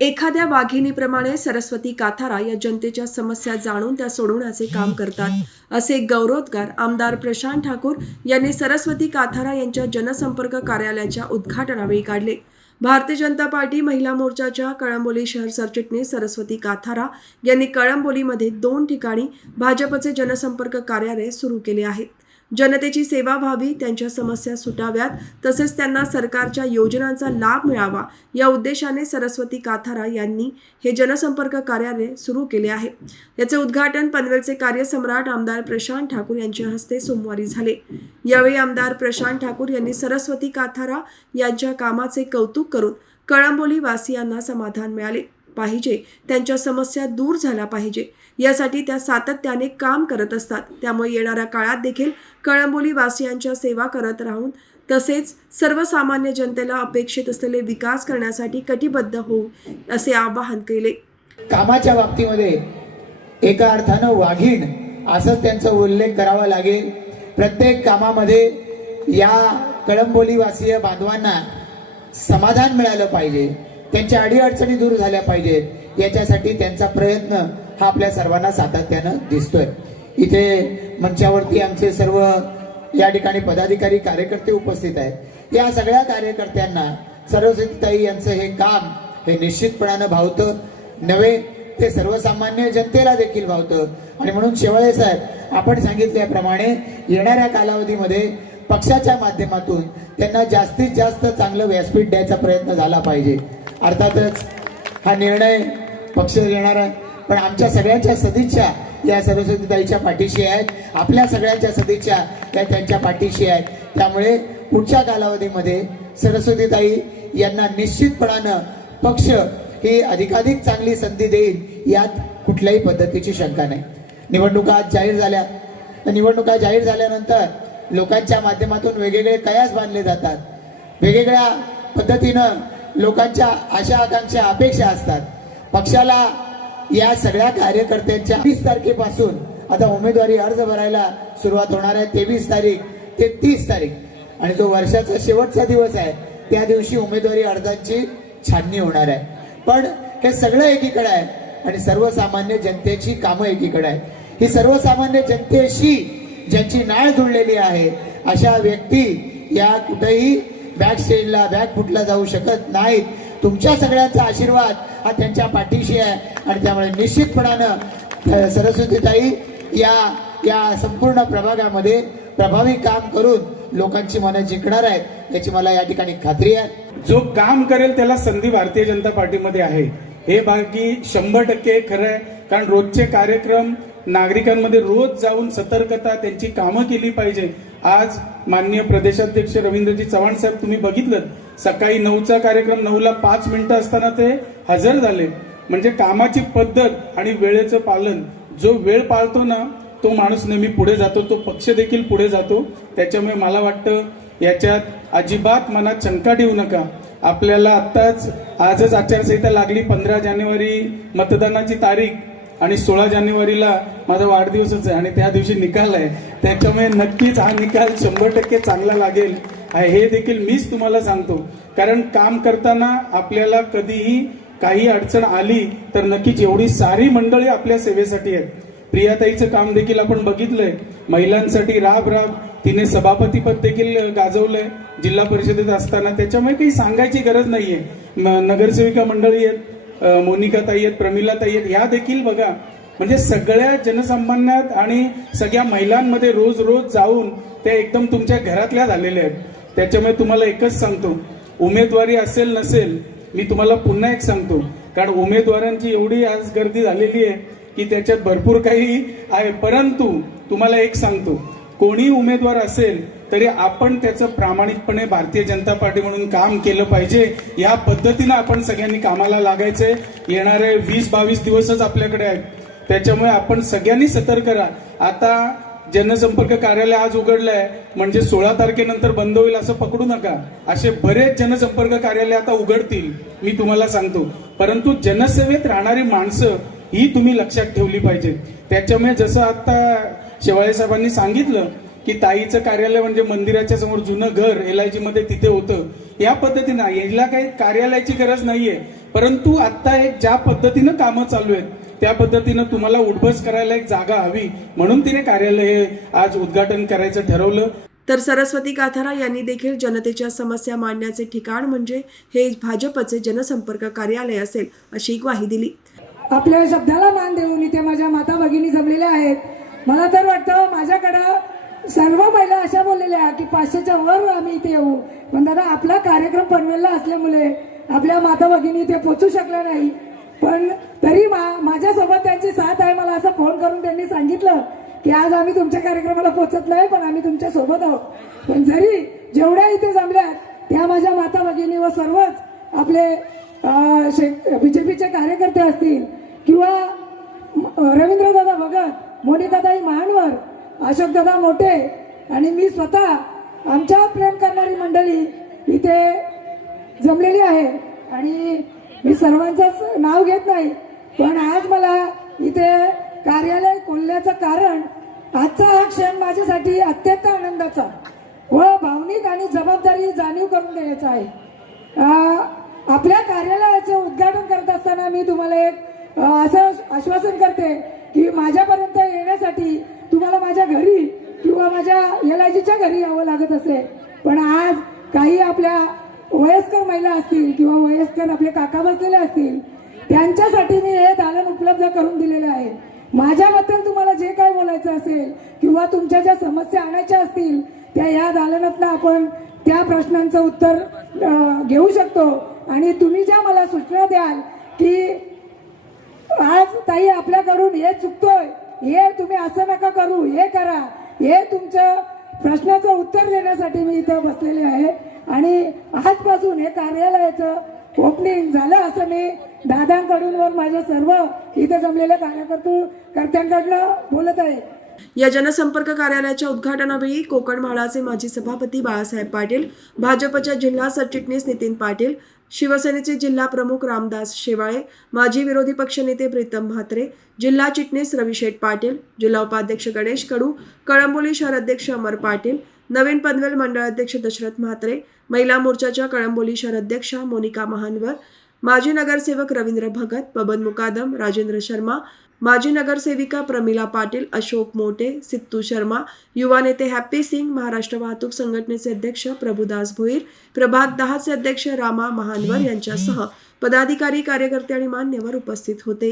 एखाद्या वाघिणीप्रमाणे सरस्वती काथारा या जनतेच्या समस्या जाणून त्या सोडवण्याचे काम करतात असे गौरवोद्गार आमदार प्रशांत ठाकूर यांनी सरस्वती काथारा यांच्या जनसंपर्क कार्यालयाच्या उद्घाटनावेळी काढले। भारतीय जनता पार्टी महिला मोर्चाच्या कळंबोली शहर सरचिटणीस सरस्वती काथारा यांनी कळंबोलीमध्ये 2 ठिकाणी भाजपचे जनसंपर्क कार्यालय सुरू केले आहे। जनतेची सेवा व्हावी, त्यांच्या समस्या सुटाव्यात, तसेच त्यांना सरकारच्या योजनांचा लाभ मिळावा या उद्देशाने सरस्वती काथारा यांनी हे जनसंपर्क कार्यालय सुरू केले आहे। याचे उद्घाटन पनवेलचे कार्यसम्राट आमदार प्रशांत ठाकूर यांच्या हस्ते सोमवारी झाले। यावेळी आमदार प्रशांत ठाकूर यांनी सरस्वती काथारा यांच्या कामाचे कौतुक करून कळंबोली वासियांना समाधान मिळाले पाहिजे, त्यांच्या समस्या दूर झाल्या पाहिजे यासाठी त्या सातत्याने काम करत असतात। त्यामुळे येणाऱ्या काळात देखील कळंबोली वासियांच्या सेवा करत राहून तसेच सर्वसामान्य जनतेला अपेक्षित असलेले विकास करण्यासाठी कटिबद्ध होऊ असे आवाहन केले। कामाच्या बाबतीमध्ये एका अर्थानं वाघीण असंच त्यांचा उल्लेख करावा लागेल। प्रत्येक कामामध्ये या कळंबोली वासीय बांधवांना समाधान मिळालं पाहिजे, त्यांच्या अडीअडचणी दूर झाल्या पाहिजेत, याच्यासाठी त्यांचा प्रयत्न हा आपल्या सर्वांना सातत्यानं दिसतोय। इथे मंचावरती आमचे सर्व या ठिकाणी पदाधिकारी कार्यकर्ते उपस्थित आहेत। या सगळ्या कार्यकर्त्यांना सरस्वतीताई यांचं हे काम हे निश्चितपणानं भावतं, नव्हे ते सर्वसामान्य जनतेला देखील भावतं। आणि म्हणून शेवाळे साहेब, आपण सांगितल्याप्रमाणे येणाऱ्या कालावधीमध्ये पक्षाच्या माध्यमातून त्यांना जास्तीत जास्त चांगलं व्यासपीठ द्यायचा प्रयत्न झाला पाहिजे। अर्थातच हा निर्णय पक्ष घेणार आहे, पण आमच्या सगळ्यांच्या सदिच्छा या सरस्वतीताईच्या पाठीशी आहेत, आपल्या सगळ्यांच्या सदिच्छा या त्यांच्या पाठीशी आहेत। त्यामुळे पुढच्या कालावधीमध्ये सरस्वतीताई यांना निश्चितपणानं पक्ष ही अधिकाधिक चांगली संधी देईल, यात कुठल्याही पद्धतीची शंका नाही। निवडणुका जाहीर झाल्या, निवडणुका जाहीर झाल्यानंतर लोकांच्या माध्यमातून वेगवेगळे कयास बांधले जातात, वेगवेगळ्या पद्धतीनं लोकांच्या आशा आकांक्षा अपेक्षा असतात। पक्षाला या सगळ्या कार्यकर्त्यांच्या 20 तारखेपासून आता उमेदवारी अर्ज भरायला सुरुवात होणार आहे। 23 तारीख ते 30 तारीख आणि जो वर्षाचा शेवटचा दिवस आहे त्या दिवशी उमेदवारी अर्जांची छाननी होणार आहे। पण हे सगळं एकीकडे आहे आणि सर्वसामान्य जनतेची कामं एकीकडे आहे। ही सर्वसामान्य जनतेशी ज्यांची नाळ जुळलेली आहे अशा व्यक्ती या कुठेही बॅक स्टेजला बॅक फुटला जाऊ शकत नाहीत। तुमच्या सगळ्यांचा आशीर्वाद हा त्यांच्या पाठीशी आहे आणि त्यामुळे निश्चितपणानं सरस्वतीताई या संपूर्ण प्रभागामध्ये प्रभावी काम करून लोकांची मनं जिंकणार आहेत याची मला या ठिकाणी खात्री आहे। जो काम करेल त्याला संधी भारतीय जनता पार्टीमध्ये आहे, हे बाकी 100% खरं आहे। कारण रोजचे कार्यक्रम नागरिकांमध्ये रोज जाऊन सतर्कता त्यांची कामं केली पाहिजे। आज माननीय प्रदेशाध्यक्ष रवींद्रजी चव्हाण साहेब, तुम्ही बघितलं सकाळी 9चा कार्यक्रम 9ला 5 मिनिटं असताना ते हजर झाले। म्हणजे कामाची पद्धत आणि वेळेचं पालन, जो वेळ पाळतो ना तो माणूस नेहमी पुढे जातो, तो पक्ष देखील पुढे जातो। त्याच्यामुळे मला वाटतं याच्यात अजिबात मनात शंका ठेवू नका। आपल्याला आजच आचारसंहिता लागली, 15 जानेवारी मतदानाची तारीख आणि 16 जानेवारीला माझा वाढदिवसच आहे आणि त्या दिवशी निकाल आहे। त्याच्यामुळे नक्कीच हा निकाल 100% चांगला लागेल हे देखील मीच तुम्हाला सांगतो। कारण काम करताना आपल्याला कधीही काही अडचण आली तर नक्कीच एवढी सारी मंडळी आपल्या सेवेसाठी आहेत। प्रियाताईचं काम देखील आपण बघितलंय, महिलांसाठी राब तिने सभापतीपद देखील गाजवलंय जिल्हा परिषदेत असताना। त्याच्यामुळे काही सांगायची गरज नाहीये। नगरसेविका मंडळी आहेत, मोनिकाताई आहेत, प्रमिलाताई आहेत, ह्या देखील बघा म्हणजे सगळ्या जनसामान्यात आणि सगळ्या महिलांमध्ये रोज रोज जाऊन त्या एकदम तुमच्या घरातल्या झालेल्या आहेत। त्याच्यामुळे तुम्हाला एकच सांगतो, उमेदवारी असेल नसेल, मी तुम्हाला पुन्हा एक सांगतो, कारण उमेदवारांची एवढी आज गर्दी झालेली आहे की त्याच्यात भरपूर काही आहे। परंतु तुम्हाला एक सांगतो, कोणी उमेदवार असेल तरी आपण त्याचं प्रामाणिकपणे भारतीय जनता पार्टी म्हणून काम केलं पाहिजे। या पद्धतीनं आपण सगळ्यांनी कामाला लागायचंय। येणारे 20-22 दिवसच आपल्याकडे आहेत, त्याच्यामुळे आपण सगळ्यांनी सतर्क राहा। आता जनसंपर्क कार्यालय आज उघडलंय म्हणजे 16 तारखेनंतर बंद होईल असं पकडू नका। असे बरेच जनसंपर्क कार्यालय आता उघडतील, मी तुम्हाला सांगतो। परंतु जनसेवेत राहणारी माणसं ही तुम्ही लक्षात ठेवली पाहिजे। त्याच्यामुळे जसं आता शेवाळे साहेबांनी सांगितलं की ताईचं कार्यालय म्हणजे मंदिराच्या समोर जुनं घर LIG मध्ये तिथे होतं. या पद्धतीनं याला काही कार्यालयाची गरज नाहीये, परंतु आता एक ज्या पद्धतीनं कामं चालू आहेत त्या पद्धतीनं तुम्हाला उठबस करायला एक जागा हवी, म्हणून तिने कार्यालय हे आज उद्घाटन करायचं ठरवलं. तर सरस्वती काथारा यांनी देखील जनतेच्या समस्या मांडण्याचे ठिकाण म्हणजे हे भाजपचे जनसंपर्क कार्यालय असेल अशी ग्वाही दिली. आपल्या शब्दाला मान देऊन इथे माझ्या माता भगिनी जमलेल्या आहेत. मला तर वाटतं माझ्याकडं सर्व महिला अशा बोललेल्या की 500च्या वर आम्ही इथे येऊ, पण दादा आपला कार्यक्रम पनवेलला असल्यामुळे आपल्या माता भगिनी इथे पोहोचू शकल्या नाही. पण तरी माझ्यासोबत त्यांची साथ आहे. मला असं फोन करून त्यांनी सांगितलं की आज आम्ही तुमच्या कार्यक्रमाला पोहोचत नाही, पण आम्ही तुमच्या सोबत आहोत. पण जरी जेवढ्या इथे जमल्यात त्या माझ्या माता भगिनी व सर्वच आपले BJPचे कार्यकर्ते असतील किंवा रवींद्रदादा भगत, मोनिकाताई महानवर, अशोकदादा मोठे आणि मी स्वतः आमच्यावर प्रेम करणारी मंडळी इथे जमलेली आहे. आणि मी सर्वांचंच नाव घेत नाही, पण आज मला इथे कार्यालय खोलण्याचं कारण आजचा हा क्षण माझ्यासाठी अत्यंत आनंदाचा व भावनिक आणि जबाबदारी जाणीव करून देण्याचा आहे. आपल्या कार्यालयाचे उद्घाटन करत असताना मी तुम्हाला एक असं आश्वासन करते की माझ्यापर्यंत येण्यासाठी तुम्हाला माझ्या घरी किंवा माझ्या LIGच्या घरी यावं लागत असेल, पण आज काही आपल्या वयस्कर महिला असतील किंवा वयस्कर आपले काका बसलेले असतील त्यांच्यासाठी मी हे दालन उपलब्ध करून दिलेलं आहे. माझ्याबद्दल तुम्हाला जे काय बोलायचं असेल किंवा तुमच्या ज्या समस्या आणायच्या असतील त्या या दालनातनं आपण त्या प्रश्नांचं उत्तर घेऊ शकतो. आणि तुम्ही ज्या मला सूचना द्याल की आज ताई आपल्याकडून हे चुकतोय, हे तुम्ही असं नका करू, हे करा, हे तुमच्या प्रश्नाचं उत्तर देण्यासाठी मी इथं बसलेले आहे. आणि आजपासून हे कार्यालयाचं ओपनिंग झालं असं मी दादांकडून व माझ्या सर्व इथे जमलेल्या कार्यकर्त्यांकडनं बोलत आहे. या जनसंपर्क कार्यालयाच्या उद्घाटनावेळी कोकण म्हाडाचे माजी सभापती बाळासाहेब पाटील, भाजपच्या जिल्हा सरचिटणीस नितीन पाटील, शिवसेनेचे जिल्हा प्रमुख रामदास शेवाळे, माजी विरोधी पक्षनेते प्रीतम म्हात्रे, जिल्हा चिटणीस रविशेठ पाटील, जिल्हा उपाध्यक्ष गणेश कडू, कळंबोली शहर अध्यक्ष अमर पाटील, नवीन पनवेल मंडळ अध्यक्ष दशरथ म्हात्रे, महिला मोर्चाच्या कळंबोली शहर अध्यक्षा मोनिका महानवर, माजी नगरसेवक रवींद्र भगत, बबन मुकादम, राजेंद्र शर्मा, माजी नगरसेविका प्रमिला पाटील, अशोक मोटे, सित्तू शर्मा, युवा नेते हॅप्पी सिंग, महाराष्ट्र वाहतूक संघटनेचे अध्यक्ष प्रभुदास भोईर, प्रभाग 10चे अध्यक्ष रामा महानवर यांच्यासह पदाधिकारी, कार्यकर्ते आणि मान्यवर उपस्थित होते.